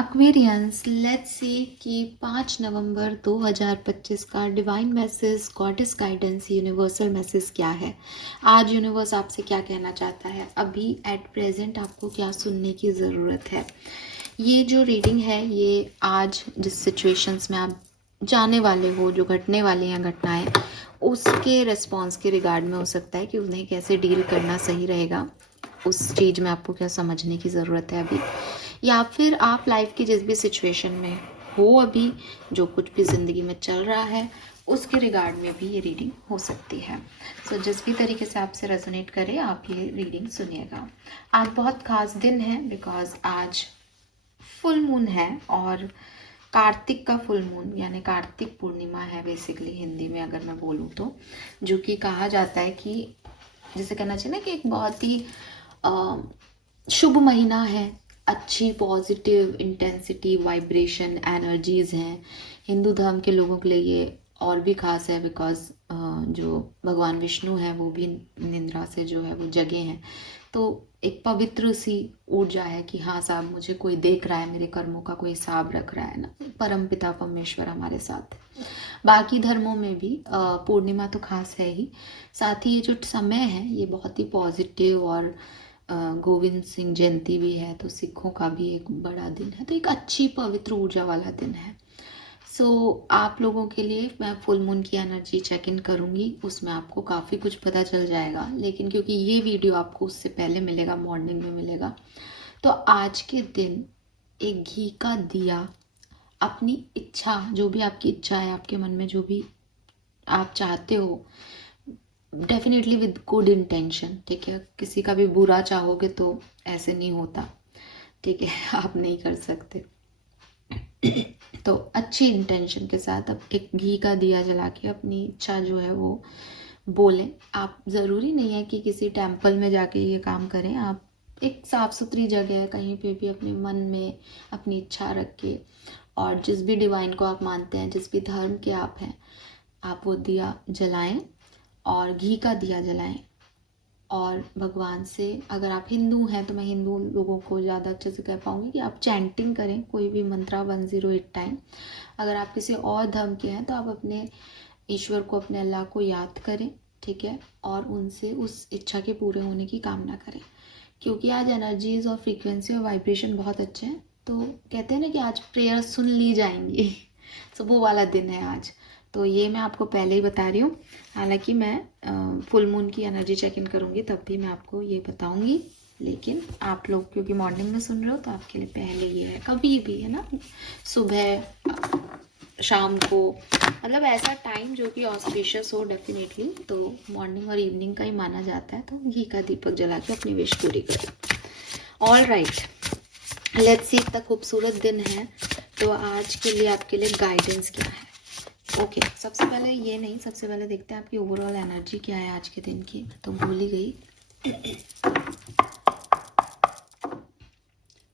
Aquarians, let's see कि 5 नवंबर 2025 का divine message, goddess guidance, universal message क्या है। आज यूनिवर्स आपसे क्या कहना चाहता है, अभी एट प्रेजेंट आपको क्या सुनने की ज़रूरत है। ये जो रीडिंग है ये आज जिस सिचुएशंस में आप जाने वाले हो, जो घटने वाली हैं घटनाएं, उसके रिस्पॉन्स के रिगार्ड में हो सकता है कि उन्हें कैसे डील करना सही रहेगा, उस चीज़ में आपको क्या समझने की ज़रूरत है अभी, या फिर आप लाइफ की जिस भी सिचुएशन में हो अभी, जो कुछ भी ज़िंदगी में चल रहा है उसके रिगार्ड में भी ये रीडिंग हो सकती है। सो जिस भी तरीके से आपसे रेजोनेट करे आप ये रीडिंग सुनिएगा। आज बहुत खास दिन है बिकॉज आज फुल मून है और कार्तिक का फुल मून यानी कार्तिक पूर्णिमा है बेसिकली, हिंदी में अगर मैं बोलूँ तो, जो कि कहा जाता है कि जिसे कहना चाहिए ना कि एक बहुत ही शुभ महीना है, अच्छी पॉजिटिव इंटेंसिटी वाइब्रेशन एनर्जीज हैं। हिंदू धर्म के लोगों के लिए ये और भी खास है बिकॉज जो भगवान विष्णु है वो भी निद्रा से जो है वो जगे हैं, तो एक पवित्र सी ऊर्जा है कि हाँ साहब मुझे कोई देख रहा है, मेरे कर्मों का कोई हिसाब रख रहा है ना, परम पिता परमेश्वर हमारे साथ है। बाकी धर्मों में भी पूर्णिमा तो खास है ही, साथ ही ये जो समय है ये बहुत ही पॉजिटिव, और गोविंद सिंह जयंती भी है तो सिखों का भी एक बड़ा दिन है, तो एक अच्छी पवित्र ऊर्जा वाला दिन है। सो आप लोगों के लिए मैं फुल मून की एनर्जी चेक इन करूँगी, उसमें आपको काफ़ी कुछ पता चल जाएगा, लेकिन क्योंकि ये वीडियो आपको उससे पहले मिलेगा, मॉर्निंग में मिलेगा, तो आज के दिन एक घी का दिया, अपनी इच्छा, जो भी आपकी इच्छा है, आपके मन में जो भी आप चाहते हो, डेफिनेटली विद गुड इंटेंशन, ठीक है, किसी का भी बुरा चाहोगे तो ऐसे नहीं होता, ठीक है, आप नहीं कर सकते। तो अच्छी इंटेंशन के साथ अब एक घी का दिया जला के अपनी इच्छा जो है वो बोलें। आप ज़रूरी नहीं है कि किसी टेम्पल में जाके ये काम करें, आप एक साफ़ सुथरी जगह कहीं पे भी अपने मन में अपनी इच्छा रख के, और जिस भी डिवाइन को आप मानते हैं, जिस भी धर्म के आप हैं, आप वो दिया जलाएं और घी का दिया जलाएं। और भगवान से, अगर आप हिंदू हैं तो मैं हिंदू लोगों को ज़्यादा अच्छे से कह पाऊँगी कि आप चैंटिंग करें कोई भी मंत्रा 108 टाइम। अगर आप किसी और धर्म के हैं तो आप अपने ईश्वर को, अपने अल्लाह को याद करें, ठीक है, और उनसे उस इच्छा के पूरे होने की कामना करें, क्योंकि आज एनर्जीज और फ्रीक्वेंसी और वाइब्रेशन बहुत अच्छे हैं, तो कहते हैं ना कि आज प्रेयर सुन ली जाएंगी। सो वो वाला दिन है आज, तो ये मैं आपको पहले ही बता रही हूँ। हालांकि मैं फुल मून की एनर्जी चेक इन करूँगी तब भी मैं आपको ये बताऊँगी, लेकिन आप लोग क्योंकि मॉर्निंग में सुन रहे हो तो आपके लिए पहले ये है, कभी भी है ना, सुबह शाम को, मतलब ऐसा टाइम जो कि ऑस्पिशियस हो डेफिनेटली, तो मॉर्निंग और इवनिंग का ही माना जाता है, तो घी का दीपक जला के अपनी विश पूरी करें। ऑल राइट, लेट्स सी, इतना खूबसूरत दिन है तो आज के लिए आपके लिए गाइडेंस क्या है। ओके, सबसे पहले ये नहीं, सबसे पहले देखते हैं आपकी ओवरऑल एनर्जी क्या है आज के दिन की, तो भूल ही गई।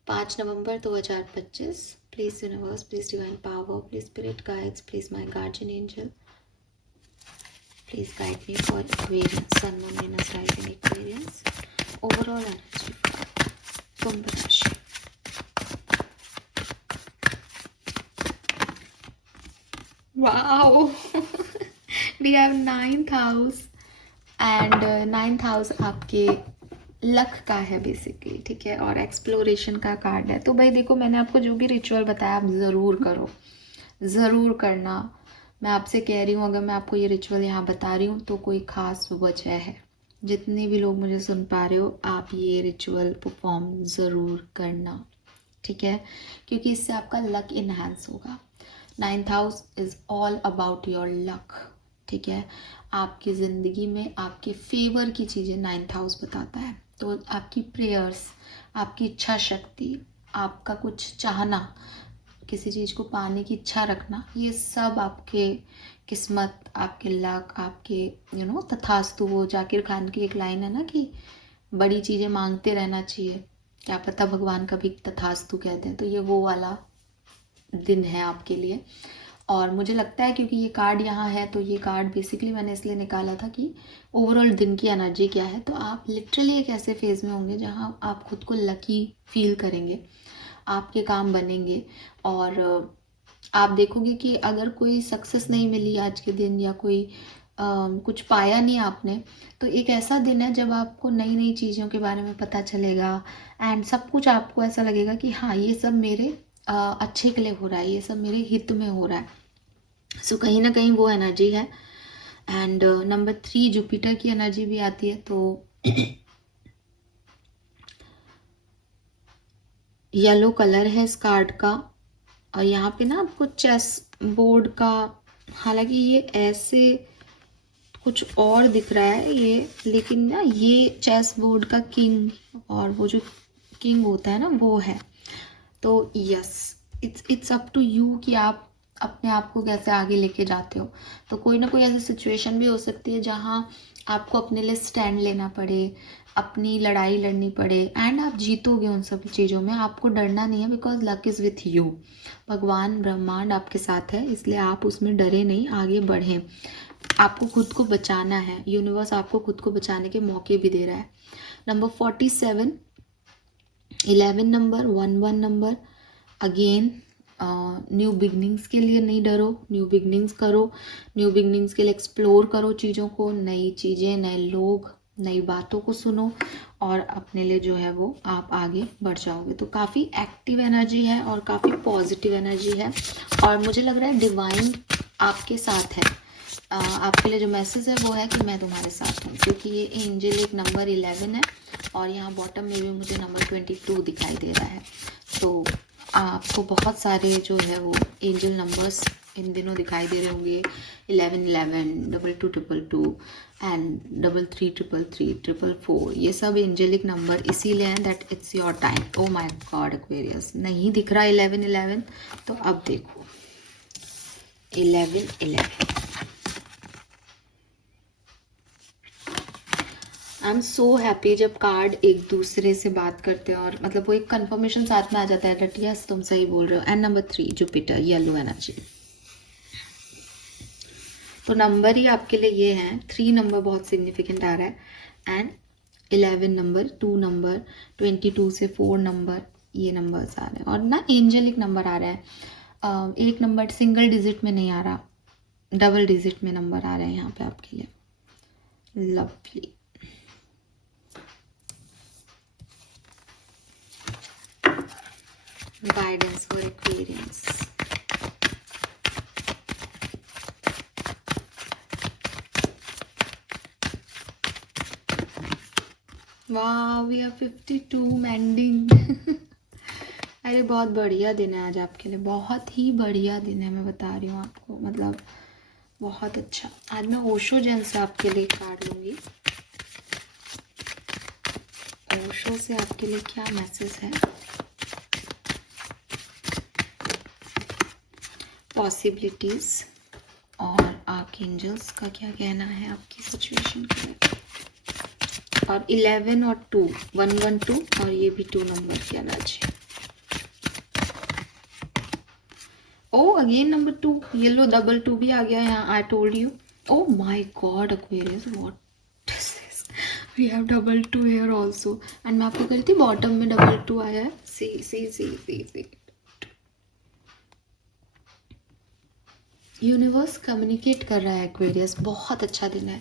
5 नवंबर 2025, please universe, please divine power, please spirit guides, please my guardian angel, please guide me for Aquarians, sun moon Venus rising Aquarians, overall energy कुंभ राशि। Wow, we have 9th house and 9th house आपके luck का है basically, ठीक है, और exploration का card है। तो भाई देखो, मैंने आपको जो भी रिचुअल बताया आप ज़रूर करो, ज़रूर करना। मैं आपसे कह रही हूँ, अगर मैं आपको ये रिचुअल यहाँ बता रही हूँ तो कोई ख़ास वजह है। जितने भी लोग मुझे सुन पा रहे हो, आप ये रिचुअल परफॉर्म ज़रूर करना, ठीक है, क्योंकि इससे आपका लक इन्हांस होगा। 9th house is all about your luck, ठीक है, आपकी ज़िंदगी में आपके फेवर की चीज़ें 9th हाउस बताता है। तो आपकी प्रेयर्स, आपकी इच्छा शक्ति, आपका कुछ चाहना, किसी चीज़ को पाने की इच्छा रखना, ये सब आपके किस्मत, आपके लक, आपके तथास्तु। वो जाकिर खान की एक लाइन है ना कि बड़ी चीज़ें मांगते रहना चाहिए, क्या पता भगवान कभी तथास्तु कहते हैं, तो ये वो वाला दिन है आपके लिए। और मुझे लगता है क्योंकि ये कार्ड यहाँ है, तो ये कार्ड बेसिकली मैंने इसलिए निकाला था कि ओवरऑल दिन की एनर्जी क्या है। तो आप लिटरली एक ऐसे फेज़ में होंगे जहाँ आप खुद को लकी फील करेंगे, आपके काम बनेंगे। और आप देखोगे कि अगर कोई सक्सेस नहीं मिली आज के दिन या कोई कुछ पाया नहीं आपने, तो एक ऐसा दिन है जब आपको नई नई चीज़ों के बारे में पता चलेगा एंड सब कुछ आपको ऐसा लगेगा कि हाँ ये सब मेरे अच्छे के लिए हो रहा है, ये सब मेरे हित में हो रहा है। सो कहीं ना कहीं वो एनर्जी है। एंड नंबर 3 जुपिटर की एनर्जी भी आती है। तो येलो कलर है इस कार्ड का। और यहाँ पे ना आपको चेस बोर्ड का, हालांकि ये ऐसे कुछ और दिख रहा है ये, लेकिन ना ये चेस बोर्ड का किंग, और वो जो किंग होता है ना वो है। तो yes, it's up to you कि आप अपने आप को कैसे आगे लेके जाते हो। तो कोई ना कोई ऐसी सिचुएशन भी हो सकती है जहाँ आपको अपने लिए स्टैंड लेना पड़े, अपनी लड़ाई लड़नी पड़े, एंड आप जीतोगे उन सब चीज़ों में। आपको डरना नहीं है, because luck is with you. भगवान ब्रह्मांड आपके साथ है, इसलिए आप उसमें डरे नहीं, आगे बढ़ें। आपको खुद को बचाना है, यूनिवर्स आपको खुद को बचाने के मौके भी दे रहा है। Number 47, 11 number, 11 number, again new beginnings के लिए नहीं डरो, न्यू बिगनिंग्स करो, न्यू बिगनिंग्स के लिए एक्सप्लोर करो चीज़ों को, नई चीज़ें, नए लोग, नई बातों को सुनो, और अपने लिए जो है वो आप आगे बढ़ जाओगे। तो काफ़ी एक्टिव एनर्जी है और काफ़ी पॉजिटिव एनर्जी है, और मुझे लग रहा है डिवाइन आपके साथ है। आपके लिए जो मैसेज है वो है कि मैं तुम्हारे साथ हूँ, क्योंकि ये एंजलिक नंबर 11 है, और यहाँ बॉटम में भी मुझे नंबर 22 दिखाई दे रहा है। तो आपको बहुत सारे जो है वो एंजल नंबर्स इन दिनों दिखाई दे रहे होंगे, 11 11, 22 22 एंड 33 33 444। ये सब एंजलिक नंबर इसीलिए हैं that it's your time. O my God Aquarius, नहीं दिख रहा 11 11, तो अब देखो 11 11। आई एम सो हैप्पी जब कार्ड एक दूसरे से बात करते हैं, और मतलब वो एक कंफर्मेशन साथ में आ जाता है दैट यस तुम सही बोल रहे हो। And number 3 Jupiter, yellow energy. तो नंबर ही आपके लिए ये हैं, 3 नंबर बहुत सिग्निफिकेंट आ रहा है, एंड 11 नंबर, 2 नंबर, 22 से 4 नंबर, ये नंबर्स आ रहे हैं। और ना एंजलिक नंबर आ रहा है, एक नंबर सिंगल डिजिट में नहीं आ रहा, डबल डिजिट में नंबर आ रहे हैं यहाँ पे आपके लिए। Lovely. Guidance for Aquarians. Wow, we are 52 mending. अरे बहुत बढ़िया दिन है आज आपके लिए, बहुत ही बढ़िया दिन है, मैं बता रही हूँ आपको, मतलब बहुत अच्छा। आज मैं ओशो जैन से आपके लिए कार्ड लूंगी। ओशो से आपके लिए क्या मैसेज है, पॉसिबिलिटीज, और आर्कएंजल्स का क्या कहना है आपकी सिचुएशन के लिए। और 11 और 2, 112, और ये भी 2 नंबर की एनर्जी। ओ अगेन नंबर 2, ये लो डबल 2 भी आ गया यहाँ। I told you. Oh my God Aquarius, what is this, we have double 2 here also. And मैं आपको कह रही थी बॉटम में डबल 2 आया है। सी सी सी सी सी। यूनिवर्स कम्युनिकेट कर रहा है एक्वेरियस, बहुत अच्छा दिन है।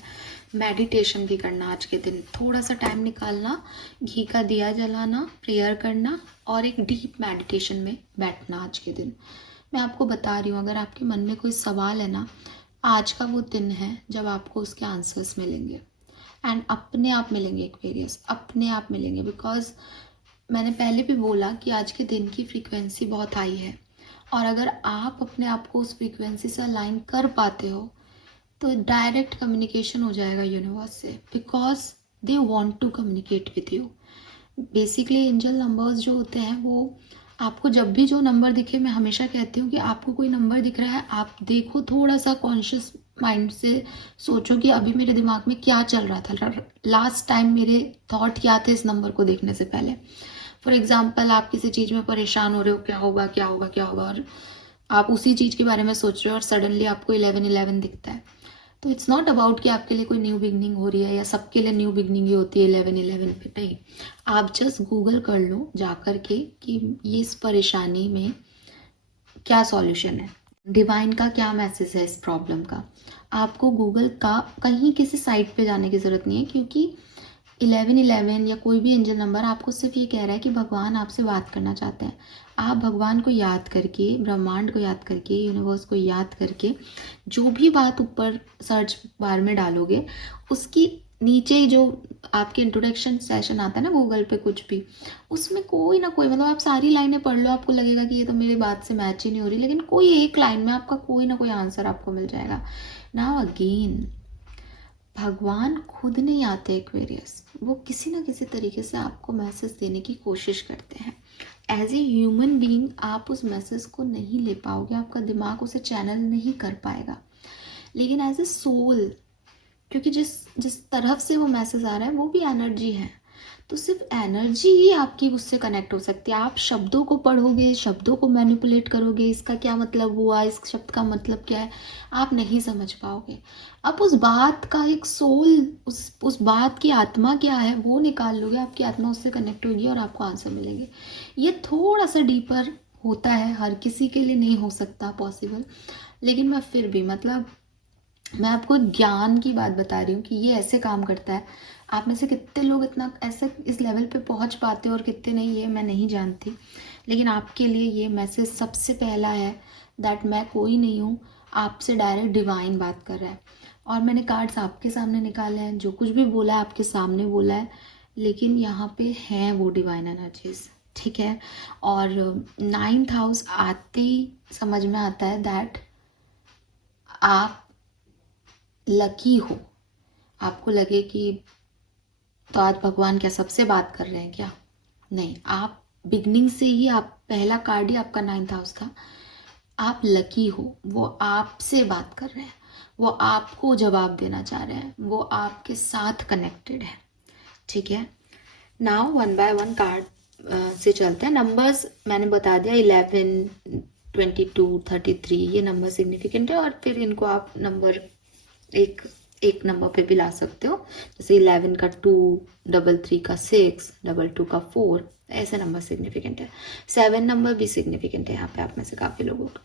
मेडिटेशन भी करना आज के दिन, थोड़ा सा टाइम निकालना, घी का दिया जलाना, प्रेयर करना, और एक डीप मेडिटेशन में बैठना आज के दिन। मैं आपको बता रही हूँ, अगर आपके मन में कोई सवाल है ना, आज का वो दिन है जब आपको उसके आंसर्स मिलेंगे, एंड अपने आप मिलेंगे एक्वेरियस, अपने आप मिलेंगे। बिकॉज मैंने पहले भी बोला कि आज के दिन की फ्रीक्वेंसी बहुत हाई है, और अगर आप अपने आप को उस फ्रीक्वेंसी से अलाइन कर पाते हो तो डायरेक्ट कम्युनिकेशन हो जाएगा यूनिवर्स से, because they want to communicate with you. Basically angel numbers जो होते हैं वो आपको जब भी जो नंबर दिखे, मैं हमेशा कहती हूँ कि आपको कोई नंबर दिख रहा है, आप देखो, थोड़ा सा कॉन्शियस माइंड से सोचो कि अभी मेरे दिमाग में क्या चल रहा था, लास्ट टाइम मेरे थॉट क्या थे इस नंबर को देखने से पहले। फॉर एग्जाम्पल, आप किसी चीज़ में परेशान हो रहे हो, क्या होगा क्या होगा क्या होगा, और आप उसी चीज़ के बारे में सोच रहे हो, और सडनली आपको 11 11 दिखता है, तो इट्स नॉट अबाउट कि आपके लिए कोई न्यू बिगनिंग हो रही है या सबके लिए न्यू बिगनिंग ही होती है 11/11 पे, नहीं। आप जस्ट गूगल कर लो जा कर के कि ये इस परेशानी में क्या सॉल्यूशन है, डिवाइन का क्या मैसेज है इस प्रॉब्लम का। आपको गूगल का कहीं किसी साइट पे जाने की ज़रूरत नहीं है, क्योंकि 11/11 या कोई भी एंजल नंबर आपको सिर्फ ये कह रहा है कि भगवान आपसे बात करना चाहते हैं। आप भगवान को याद करके, ब्रह्मांड को याद करके, यूनिवर्स को याद करके जो भी बात ऊपर सर्च बार में डालोगे, उसकी नीचे जो आपके इंट्रोडक्शन सेशन आता है ना गूगल पे कुछ भी, उसमें कोई ना कोई, मतलब आप सारी लाइनें पढ़ लो, आपको लगेगा कि ये तो मेरी बात से मैच ही नहीं हो रही, लेकिन कोई एक लाइन में आपका कोई ना कोई आंसर आपको मिल जाएगा। नाउ अगेन, भगवान खुद नहीं आते एक्वेरियस, वो किसी ना किसी तरीके से आपको मैसेज देने की कोशिश करते हैं। एज ए ह्यूमन बीइंग आप उस मैसेज को नहीं ले पाओगे, आपका दिमाग उसे चैनल नहीं कर पाएगा, लेकिन एज ए सोल, क्योंकि जिस तरफ से वो मैसेज आ रहा है वो भी एनर्जी है, तो सिर्फ एनर्जी ही आपकी उससे कनेक्ट हो सकती है। आप शब्दों को पढ़ोगे, शब्दों को मैनिपुलेट करोगे, इसका क्या मतलब हुआ, इस शब्द का मतलब क्या है, आप नहीं समझ पाओगे। आप उस बात का एक सोल, उस बात की आत्मा क्या है वो निकाल लोगे, आपकी आत्मा उससे कनेक्ट होगी और आपको आंसर मिलेंगे। ये थोड़ा सा डीपर होता है, हर किसी के लिए नहीं हो सकता पॉसिबल, लेकिन मैं फिर भी, मतलब मैं आपको ज्ञान की बात बता रही हूँ कि ये ऐसे काम करता है। आप में से कितने लोग इतना ऐसे इस लेवल पे पहुँच पाते हो और कितने नहीं, ये मैं नहीं जानती, लेकिन आपके लिए ये मैसेज सबसे पहला है दैट मैं कोई नहीं हूँ, आपसे डायरेक्ट डिवाइन बात कर रहा है। और मैंने कार्ड्स आपके सामने निकाले हैं, जो कुछ भी बोला है आपके सामने बोला है, लेकिन यहाँ पे हैं वो डिवाइन एनर्जीज, ठीक है। और 9th हाउस आते ही समझ में आता है दैट आप लकी हो। आपको लगे कि तो आज भगवान क्या सबसे बात कर रहे हैं क्या, नहीं, आप बिगनिंग से ही, आप पहला कार्ड ही आपका 9th हाउस था, आप लकी हो, वो आपसे बात कर रहे हैं, वो आपको जवाब देना चाह रहे हैं, वो आपके साथ कनेक्टेड है, ठीक है। नाउ 1 बाय 1 कार्ड से चलते हैं। नंबर्स मैंने बता दिया, 11, 22, 33 ये नंबर सिग्निफिकेंट है, और फिर इनको आप नंबर एक नंबर पे भी ला सकते हो, जैसे 11 का 2, 33 का 6, 22 का 4, ऐसे नंबर सिग्निफिकेंट है। 7 नंबर भी सिग्निफिकेंट है यहाँ पे आप में से काफी लोगों का।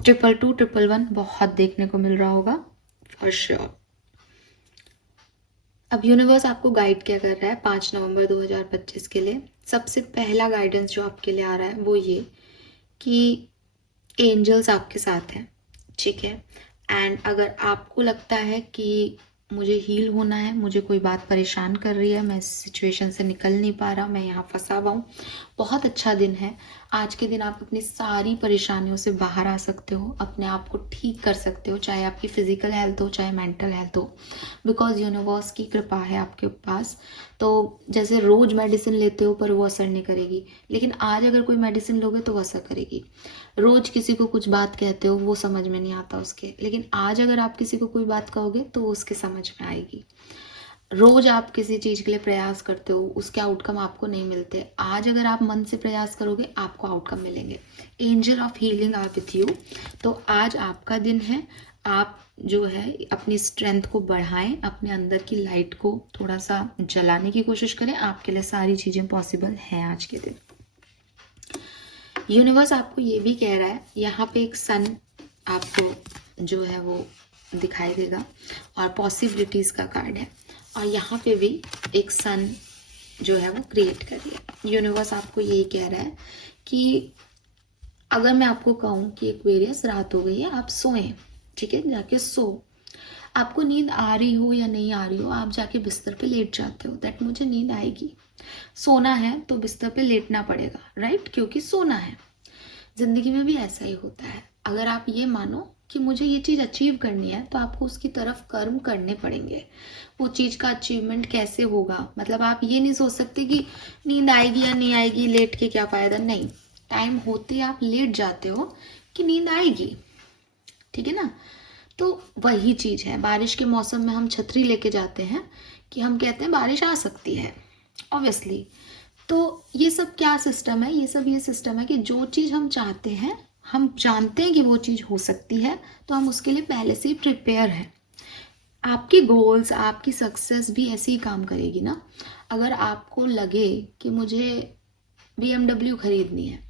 222, 111 बहुत देखने को मिल रहा होगा फॉर श्योर। अब यूनिवर्स आपको गाइड क्या कर रहा है 5 नवंबर 2025 के लिए। सबसे पहला गाइडेंस जो आपके लिए आ रहा है वो ये कि एंजल्स आपके साथ हैं, ठीक है। एंड अगर आपको लगता है कि मुझे हील होना है, मुझे कोई बात परेशान कर रही है, मैं इस सिचुएशन से निकल नहीं पा रहा, मैं यहाँ फंसा हुआ हूँ, बहुत अच्छा दिन है। आज के दिन आप अपनी सारी परेशानियों से बाहर आ सकते हो, अपने आप को ठीक कर सकते हो, चाहे आपकी फिजिकल हेल्थ हो चाहे मेंटल हेल्थ हो, बिकॉज यूनिवर्स की कृपा है आपके पास। तो जैसे रोज मेडिसिन लेते हो पर वो असर नहीं करेगी, लेकिन आज अगर कोई मेडिसिन लोगे तो वो असर करेगी। रोज किसी को कुछ बात कहते हो वो समझ में नहीं आता उसके, लेकिन आज अगर आप किसी को कोई बात कहोगे तो वो उसके समझ में आएगी। रोज आप किसी चीज के लिए प्रयास करते हो, उसके आउटकम आपको नहीं मिलते, आज अगर आप मन से प्रयास करोगे आपको आउटकम मिलेंगे। Angel of healing are with you. तो आज आपका दिन है, आप जो है अपनी स्ट्रेंथ को बढ़ाएं, अपने अंदर की लाइट को थोड़ा सा जलाने की कोशिश करें, आपके लिए सारी चीजें पॉसिबल हैं आज के दिन। यूनिवर्स आपको ये भी कह रहा है, यहाँ पे एक सन आपको जो है वो दिखाई देगा और पॉसिबिलिटीज का कार्ड है, और यहाँ पे भी एक सन जो है वो क्रिएट कर रही है। यूनिवर्स आपको यही कह रहा है कि अगर मैं आपको कहूँ कि एक्वेरियस रात हो गई है, आप सोएं, ठीक है, जाके सो। आपको नींद आ रही हो या नहीं आ रही हो, आप जाके बिस्तर पे लेट जाते हो, दैट मुझे नींद आएगी। सोना है तो बिस्तर पे लेटना पड़ेगा, राइट, क्योंकि सोना है। जिंदगी में भी ऐसा ही होता है, अगर आप ये मानो कि मुझे ये चीज़ अचीव करनी है तो आपको उसकी तरफ कर्म करने पड़ेंगे। वो चीज़ का अचीवमेंट कैसे होगा, मतलब आप ये नहीं सोच सकते कि नींद आएगी या नहीं आएगी, लेट के क्या फ़ायदा, नहीं, टाइम होते आप लेट जाते हो कि नींद आएगी, ठीक है ना। तो वही चीज़ है, बारिश के मौसम में हम छतरी लेके जाते हैं कि हम कहते हैं बारिश आ सकती है, ऑब्वियसली। तो ये सब क्या सिस्टम है, ये सिस्टम है कि जो चीज़ हम चाहते हैं हम जानते हैं कि वो चीज़ हो सकती है, तो हम उसके लिए पहले से ही प्रिपेयर हैं। आपके गोल्स, आपकी सक्सेस भी ऐसे ही काम करेगी ना। अगर आपको लगे कि मुझे BMW खरीदनी है,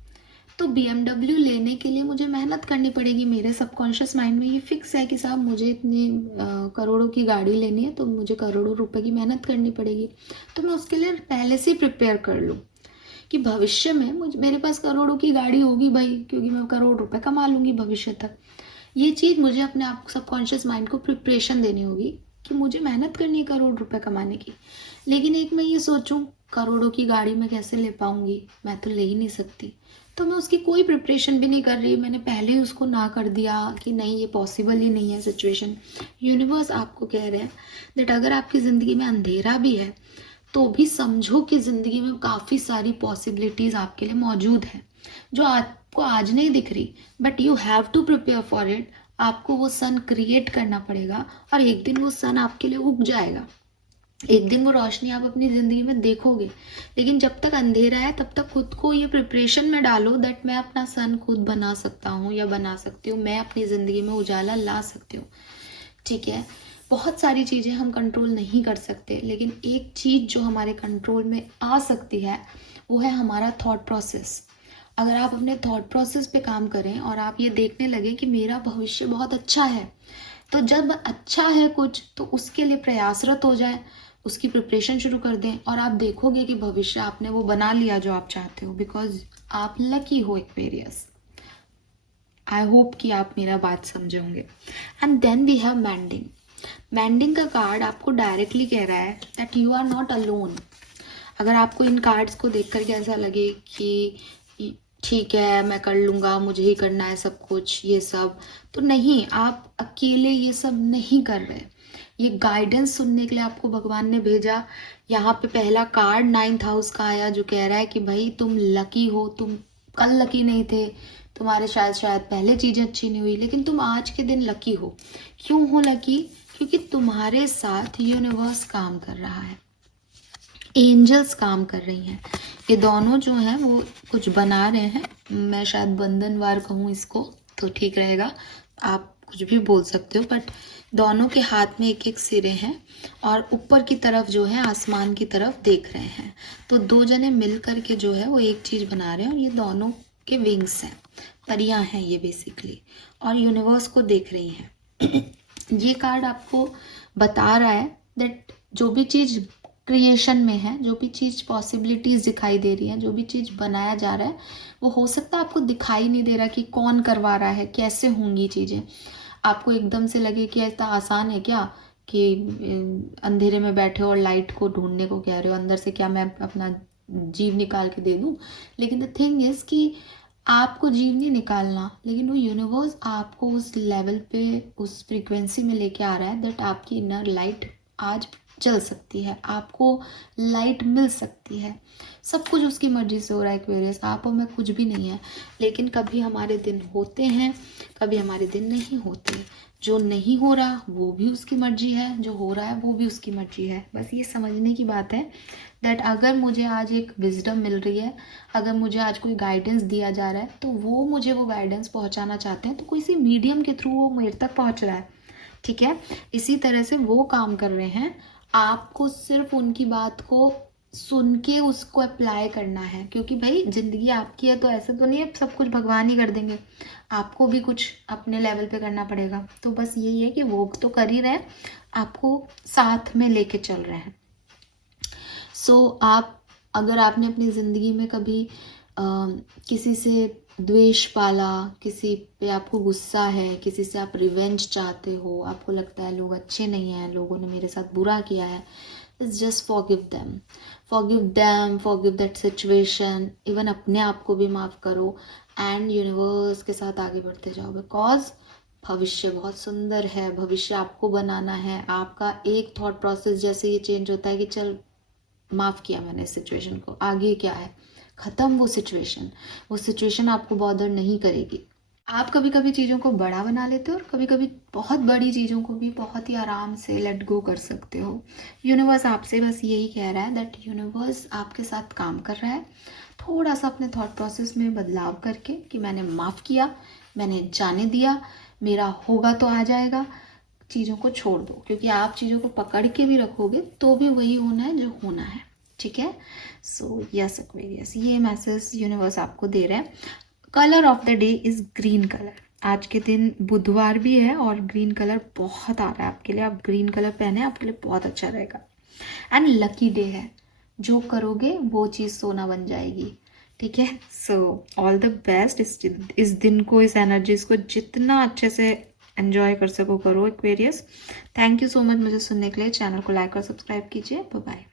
तो BMW लेने के लिए मुझे मेहनत करनी पड़ेगी। मेरे सबकॉन्शियस माइंड में ये फिक्स है कि साहब मुझे इतनी करोड़ों की गाड़ी लेनी है, तो मुझे करोड़ों रुपए की मेहनत करनी पड़ेगी। तो मैं उसके लिए पहले से ही प्रिपेयर कर लूँ कि भविष्य में मेरे पास करोड़ों की गाड़ी होगी भाई, क्योंकि मैं करोड़ रुपए कमा लूँगी भविष्य तक। ये चीज़ मुझे अपने आप सबकॉन्शियस माइंड को प्रिपरेशन देनी होगी कि मुझे मेहनत करनी है करोड़ रुपए कमाने की। लेकिन एक मैं ये सोचूं करोड़ों की गाड़ी मैं कैसे ले पाऊंगी, मैं तो ले ही नहीं सकती, तो मैं उसकी कोई प्रिपरेशन भी नहीं कर रही। मैंने पहले ही उसको ना कर दिया कि नहीं, ये पॉसिबल ही नहीं है सिचुएशन। यूनिवर्स आपको कह रहे हैं दैट अगर आपकी ज़िंदगी में अंधेरा भी है, तो भी समझो कि ज़िंदगी में काफ़ी सारी पॉसिबिलिटीज़ आपके लिए मौजूद हैं, जो आपको आज नहीं दिख रही, but you have to prepare for it. आपको वो सन क्रिएट करना पड़ेगा और एक दिन वो सन आपके लिए उग जाएगा। एक दिन वो रोशनी आप अपनी ज़िंदगी में देखोगे। लेकिन जब तक अंधेरा है, तब तक खुद को ये प्रिपरेशन में डालो दैट मैं अपना सन खुद बना सकता हूँ या बना सकती हूँ, मैं अपनी ज़िंदगी में उजाला ला सकती हूँ। ठीक है, बहुत सारी चीज़ें हम कंट्रोल नहीं कर सकते, लेकिन एक चीज़ जो हमारे कंट्रोल में आ सकती है वो है हमारा थॉट प्रोसेस। अगर आप अपने थॉट प्रोसेस पे काम करें और आप ये देखने लगे कि मेरा भविष्य बहुत अच्छा है, तो जब अच्छा है कुछ, तो उसके लिए प्रयासरत हो जाए, उसकी प्रिपरेशन शुरू कर दें और आप देखोगे कि भविष्य आपने वो बना लिया जो आप चाहते हो, बिकॉज आप लकी हो एक्वेरियस। आई होप कि आप मेरा बात समझे होंगे। And then we have mending. Mending का कार्ड आपको डायरेक्टली कह रहा है that you are not alone. अगर आपको इन कार्ड्स को देख करके ऐसा लगे कि ठीक है मैं कर लूँगा, मुझे ही करना है सब कुछ ये सब, तो नहीं, आप अकेले ये सब नहीं कर रहे। ये गाइडेंस सुनने के लिए आपको भगवान ने भेजा। यहाँ पे पहला कार्ड 9th हाउस का आया जो कह रहा है कि भाई तुम लकी हो, तुम कल लकी नहीं थे, तुम्हारे शायद पहले चीज़ें अच्छी नहीं हुई, लेकिन तुम आज के दिन लकी हो। क्यों हो लकी? क्योंकि तुम्हारे साथ यूनिवर्स काम कर रहा है, एंजल्स काम कर रही हैं। ये दोनों जो हैं वो कुछ बना रहे हैं। मैं शायद बंधनवार कहूँ इसको तो ठीक रहेगा, आप कुछ भी बोल सकते हो, बट दोनों के हाथ में एक एक सिरे हैं और ऊपर की तरफ जो है आसमान की तरफ देख रहे हैं। तो दो जने मिल करके जो है वो एक चीज़ बना रहे हैं और ये दोनों के विंग्स हैं, परियां हैं ये बेसिकली, और यूनिवर्स को देख रही हैं। ये कार्ड आपको बता रहा है दैट जो भी चीज़ क्रिएशन में है, जो भी चीज़ पॉसिबिलिटीज़ दिखाई दे रही है, जो भी चीज़ बनाया जा रहा है, वो हो सकता है आपको दिखाई नहीं दे रहा कि कौन करवा रहा है, कैसे होंगी चीज़ें। आपको एकदम से लगे कि ऐसा आसान है क्या कि अंधेरे में बैठे हो और लाइट को ढूंढने को कह रहे हो, अंदर से क्या मैं अपना जीव निकाल के दे दूं। लेकिन द थिंग इज़ कि आपको जीव नहीं निकालना, लेकिन वो यूनिवर्स आपको उस लेवल पे, उस फ्रीक्वेंसी में लेके आ रहा है दैट आपकी इनर लाइट आज चल सकती है, आपको लाइट मिल सकती है। सब कुछ उसकी मर्जी से हो रहा है एक्वेरियस, आप और मैं कुछ भी नहीं है। लेकिन कभी हमारे दिन होते हैं, कभी हमारे दिन नहीं होते। जो नहीं हो रहा वो भी उसकी मर्जी है, जो हो रहा है वो भी उसकी मर्जी है। बस ये समझने की बात है दैट अगर मुझे आज एक विजडम मिल रही है, अगर मुझे आज कोई गाइडेंस दिया जा रहा है, तो वो मुझे वो गाइडेंस पहुंचाना चाहते हैं, तो कोई सी मीडियम के थ्रू वो मेरे तक पहुंच रहा है। ठीक है, इसी तरह से वो काम कर रहे हैं। आपको सिर्फ उनकी बात को सुन के उसको अप्लाई करना है, क्योंकि भाई जिंदगी आपकी है, तो ऐसे तो नहीं है सब कुछ भगवान ही कर देंगे, आपको भी कुछ अपने लेवल पे करना पड़ेगा। तो बस यही है कि वो तो कर ही रहे हैं, आपको साथ में लेके चल रहे हैं। आप अगर आपने अपनी ज़िंदगी में कभी किसी से द्वेष पाला, किसी पे आपको गुस्सा है, किसी से आप रिवेंज चाहते हो, आपको लगता है लोग अच्छे नहीं हैं, लोगों ने मेरे साथ बुरा किया है, just forgive them, forgive that situation. Even अपने आप को भी माफ़ करो एंड यूनिवर्स के साथ आगे बढ़ते जाओ, बिकॉज भविष्य बहुत सुंदर है, भविष्य आपको बनाना है। आपका एक थॉट प्रोसेस जैसे ये चेंज होता है कि चल माफ़ किया मैंने इस सिचुएशन को, आगे क्या है, ख़त्म वो सिचुएशन आपको बॉदर नहीं करेगी। आप कभी कभी चीज़ों को बड़ा बना लेते हो और कभी कभी बहुत बड़ी चीज़ों को भी बहुत ही आराम से लेट गो कर सकते हो। यूनिवर्स आपसे बस यही कह रहा है दैट यूनिवर्स आपके साथ काम कर रहा है। थोड़ा सा अपने थॉट प्रोसेस में बदलाव करके कि मैंने माफ़ किया, मैंने जाने दिया, मेरा होगा तो आ जाएगा, चीज़ों को छोड़ दो, क्योंकि आप चीज़ों को पकड़ के भी रखोगे तो भी वही होना है जो होना है। ठीक है। सो यस एक्वेरियस, ये मैसेज यूनिवर्स आपको दे रहे हैं। Colour of the day is green colour. आज के दिन बुधवार भी है और ग्रीन कलर बहुत आ रहा है आपके लिए। आप ग्रीन कलर पहने, आपके लिए बहुत अच्छा रहेगा। एंड लकी डे है, जो करोगे वो चीज़ सोना बन जाएगी। ठीक है। So all the best. इस दिन को, इस एनर्जीज को जितना अच्छे से एंजॉय कर सको करो Aquarius. Thank you so much मुझे सुनने के लिए। चैनल को लाइक और सब्सक्राइब कीजिए। Bye bye.